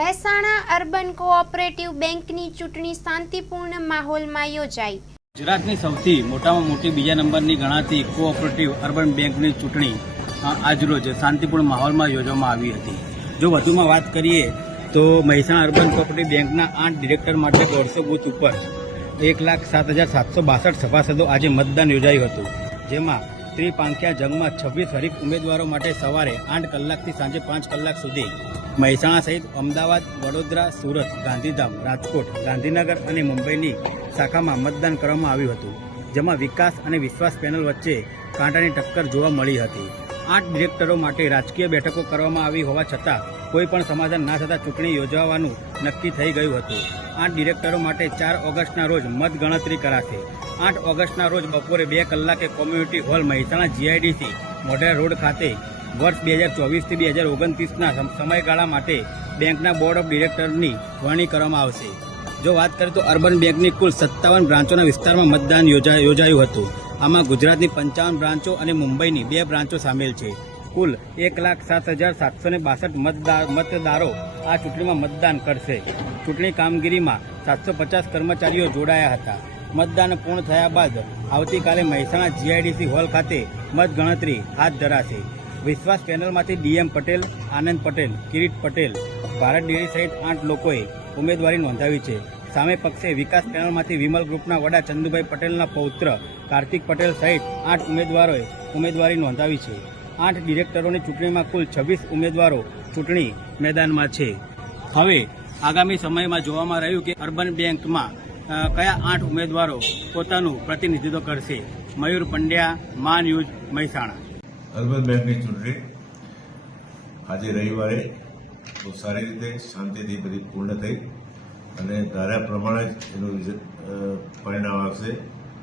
Mehsana urban cooperative બેંકની ચૂંટણી શાંતિપૂર્ણ માહોલમાં યોજાઈ। ગુજરાતની સૌથી મોટામાં મોટી બીજા નંબરની ગણાતી કોઓપરેટિવ અર્બન બેંકની ચૂંટણી આજરોજ શાંતિપૂર્ણ માહોલમાં યોજવામાં આવી હતી। જો વધુમાં વાત કરીએ તો મહેસાણા અર્બન કોઓપરેટિવ બેંકના 8 ડિરેક્ટર માટે 150 બૂથ ઉપર 1,07,762 સભાસદો આજે મતદાન યોજાયું હતું, જેમાં ત્રિપાંખ્યા જંગમાં 26 હરીફ ઉમેદવારો માટે સવારે 8 કલાકથી સાંજે 5 કલાક સુધી મહેસાણા સહિત અમદાવાદ, વડોદરા, સુરત, ગાંધીધામ, રાજકોટ, ગાંધીનગર અને મુંબઈની શાખામાં મતદાન કરવામાં આવ્યું હતું, જેમાં વિકાસ અને વિશ્વાસ પેનલ વચ્ચે કાંટાની ટક્કર જોવા મળી હતી। 8 ડિરેક્ટરો માટે રાજકીય બેઠકો કરવામાં આવી હોવા છતાં કોઈ પણ સમાધાન ના થતાં ચૂંટણી યોજવાનું નક્કી થઈ ગયું હતું। 8 ડિરેક્ટરો માટે 4 ઓગસ્ટના રોજ મતગણતરી કરાશે। 8 ઓગસ્ટના રોજ બપોરે 2 કલાકે community hall Mehsana GIDC Modhera road ખાતે વર્ષ 2024 થી 2029ના સમયગાળા માટે બેંકના બોર્ડ ઓફ ડિરેક્ટરની વરણી કરવામાં આવશે। જો વાત કરીએ તો અર્બન બેંકની કુલ 57 બ્રાન્ચોના વિસ્તારમાં મતદાન યોજાયું હતું। આમાં ગુજરાતની 55 બ્રાન્ચો અને મુંબઈની 2 બ્રાન્ચો સામેલ છે। કુલ 1,07,762 મતદારો આ ચૂંટણીમાં મતદાન કરશે। ચૂંટણી કામગીરીમાં 750 કર્મચારીઓ જોડાયા હતા। મતદાન પૂર્ણ થયા બાદ આવતીકાલે મહેસાણા GIDC હોલ ખાતે મતગણતરી હાથ ધરાશે। વિશ્વાસ પેનલમાંથી DM પટેલ, આનંદ પટેલ, કિરીટ પટેલ, ભારત ડેરી સહિત 8 લોકોએ ઉમેદવારી નોંધાવી છે। સામે પક્ષે વિકાસ પેનલમાંથી વિમલ ગ્રુપના વડા ચંદુભાઈ પટેલના પૌત્ર કાર્તિક પટેલ સહિત 8 ઉમેદવારોએ ઉમેદવારી નોંધાવી છે। 8 ડિરેક્ટરોની ચૂંટણીમાં કુલ 26 ઉમેદવારો ચૂંટણી મેદાનમાં છે। હવે આગામી સમયમાં જોવામાં રહ્યું કે અર્બન બેંકમાં કયા 8 ઉમેદવારો પોતાનું પ્રતિનિધિત્વ કરશે। મયુર પંડ્યા, મા ન્યૂઝ, મહેસાણા। અર્બન બેંકની ચૂંટણી આજે રવિવારે બહુ સારી રીતે શાંતિથી બધી પૂર્ણ થઈ અને ધાર્યા પ્રમાણે જ એનું પરિણામ આવશે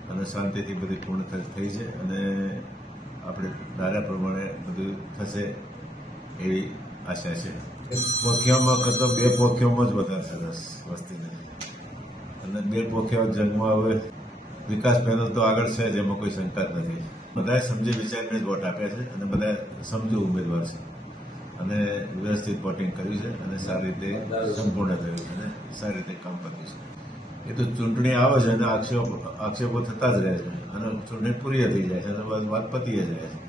અને શાંતિથી બધી પૂર્ણ થઈ છે અને આપણે ધાર્યા પ્રમાણે બધું થશે એવી આશા છે। પોખિયામાં કરતાં 2 પોખિયામાં જ વધારે સરસ વસ્તીને અને 2 પોખિયા જંગમાં હવે વિકાસ પેનલ તો આગળ છે, જેમાં કોઈ શંકા જ નથી। બધાએ સમજી વિચારીને જ વોટ આપ્યા છે અને બધા સમજુ ઉમેદવાર છે અને વ્યવસ્થિત વોટિંગ કર્યું છે અને સારી રીતે સંપૂર્ણ થયું છે અને સારી રીતે કામ કર્યું છે। એ તો ચૂંટણી આવે છે અને આક્ષેપો થતા જ રહે છે અને ચૂંટણી પૂરી થઈ જાય છે અને વાત પતી જાય છે।